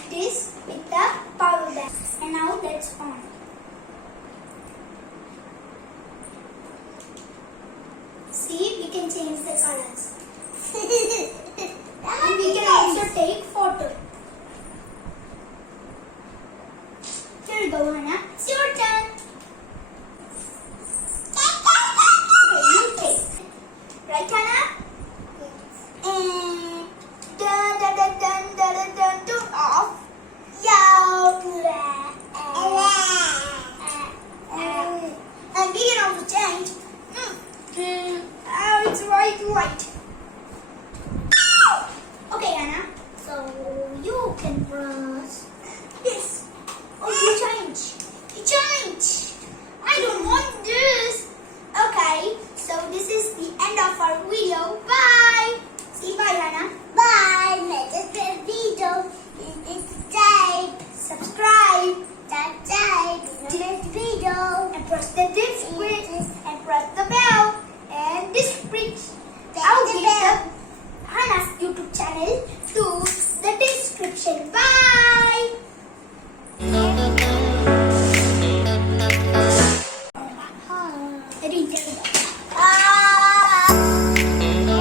connect this with the power bank. And now let's on. See, we can change the colors. And we can also take photo. Here you go, Hannah. It's your turn. Okay, you take. Right, Hannah? And dun dun dun dun dun dun dun off. And we can also change. It's right. Okay, Anna. So you can run.